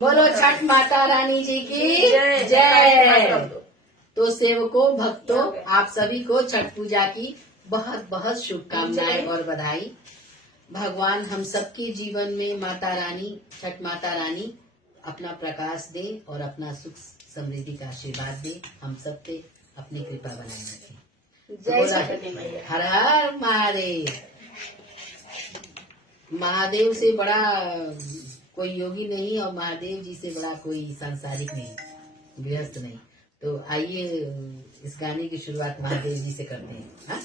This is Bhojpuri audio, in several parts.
बोलो छठ माता रानी जी की जय। तो सेवकों भक्तों आप सभी को छठ पूजा की बहुत बहुत शुभकामनाएं और बधाई। भगवान हम सबके जीवन में माता रानी छठ माता रानी अपना प्रकाश दे और अपना सुख समृद्धि का आशीर्वाद दे, हम सब पे अपनी कृपा बनाए रखे। जय हर हर महादेव। महादेव से बड़ा कोई योगी नहीं और महादेव जी से बड़ा कोई सांसारिक नहीं, गृहस्थ नहीं। तो आइए इस गाने की शुरुआत महादेव जी से करते हैं। हाँ?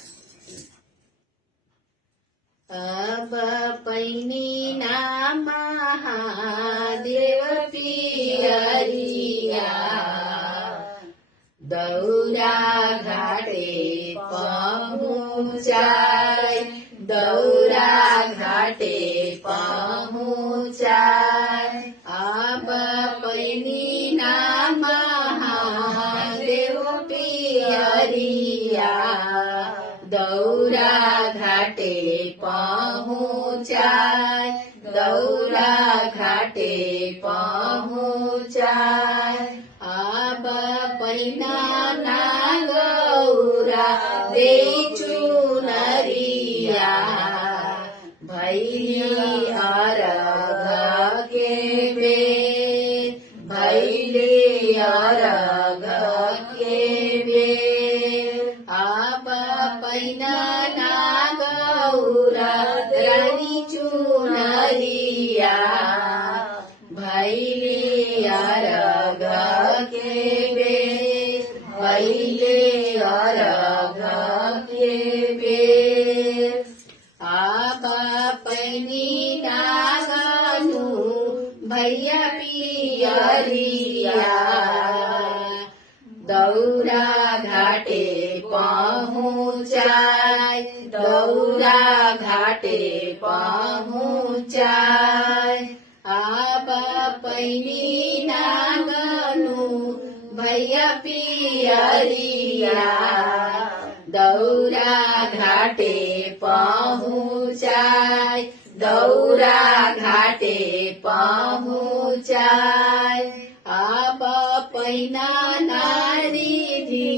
अब पैनी ना महादेव पियरिया, दौरा घाटे पहुँचाय, दौरा घाटे पहुँचाय। अब पैनी ना महादेव पियरिया, दौरा घाटे पहुँचाय, दौरा घाटे पहुँचाय। अब पैना ना गौरा दे चुनरिया, भैली अरघ के बेर, भैली अरघ के बेर। अब पैना ना गौरा रानी चुनरिया, भैली अरघ के बेर, भैली अरघ के बेर। अब पैनी नागनु भैया पियरिया, दौरा घाटे पहुँचाय, दौरा घाटे पहुँचाय। अब पैनी नागनु भैया पियरिया, दौरा घाटे पहुँचाय, दौरा घाटे पहुँचाय। अब पैना नारिधी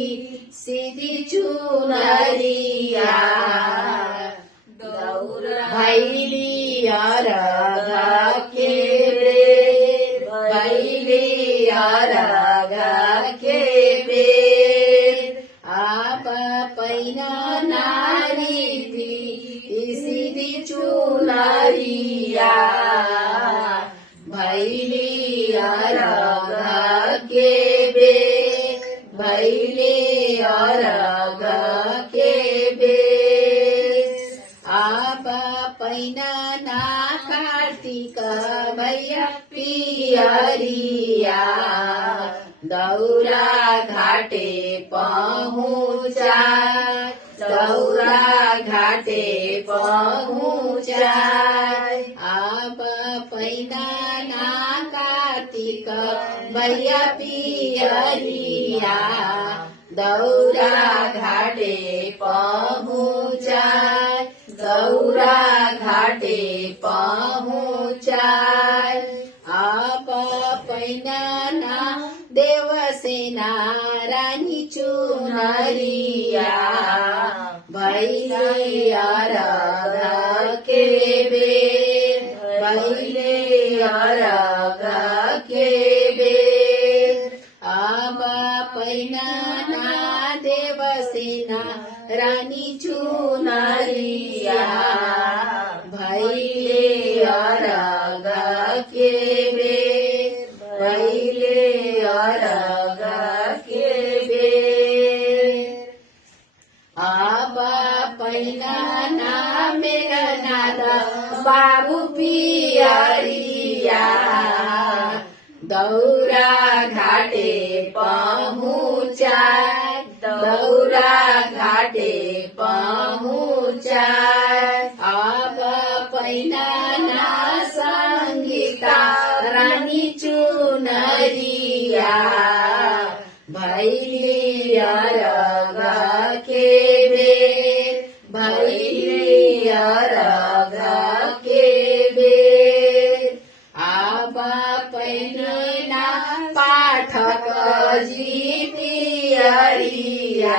सीधी चुनरिया, भैली अरघ के बेर, भैली अरघ के बेर। आप पैना नारिधी सीधी चुनरिया, भैली अरघ के बेर, भैली अरघ के बेर। आप पैना ना कार्तिक भैया पियरिया, दौरा घाटे पहुँचाय, दौरा घाटे पहुँचाय। आप पैना ना कार्तिक भैया पियरिया, दौरा घाटे पहुँचाय, दौरा घाटे पहुँचाय। आप पैना ना देवसेना रानी चुनरिया, भैली अरघ के बेर, भैली अरघ के बेर। अब पैना ना देवसेना रानी चुनरिया, भैली अरघ के बेर, भैली अरघ के बेर। अब पैना ना मेघनाद बाबू पियरिया, दौरा घाटे पहुँचाय, दौरा घाटे पहुँचाय। अब पैना ना संगीता रानी चुनरिया, भैली अरघ के बेर, भैली अरघ के बेर। आप पहिना पाठकजी पियरिया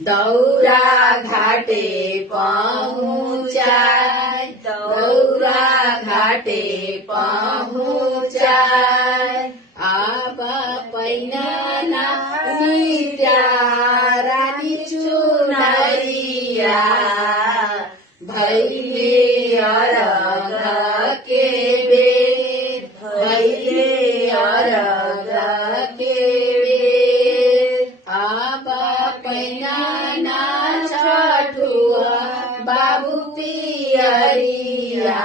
दौरा घाटे पहुँचाय दौरा घाटे पहुँचाय अब पहिना रानी चुनरिया भैले अरग के बेर भैले अरग के बेर अब पहिना छठुआ बाबू पियरिया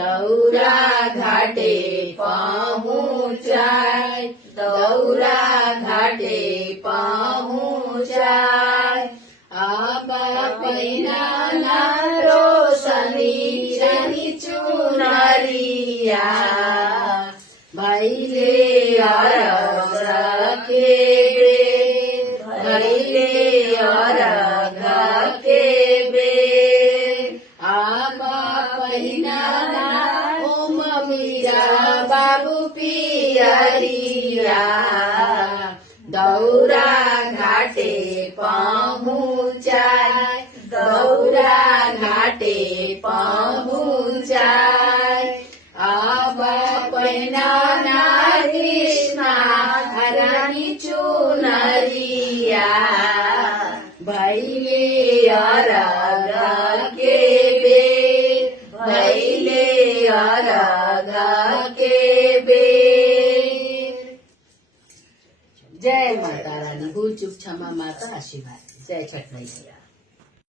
दौरा घाटे पहुँचाय दौरा घाटे पहुँचाय अब पहिना रोशनी शनि चुनरिया भैले अरग के बेर भैले अरग के बेर अब पहिना ओम मीरा बाबू पियरिया दौरा घाटे पहुँचाय दौरा घाटे पहुँचाय अब पहिना कृष्णा रानी चुनरिया भैले अरग के बेर भैले अरग के बेर। जय माता रानी। भूल चूक क्षमा माता आशीर्वाद। जय छठ मैया।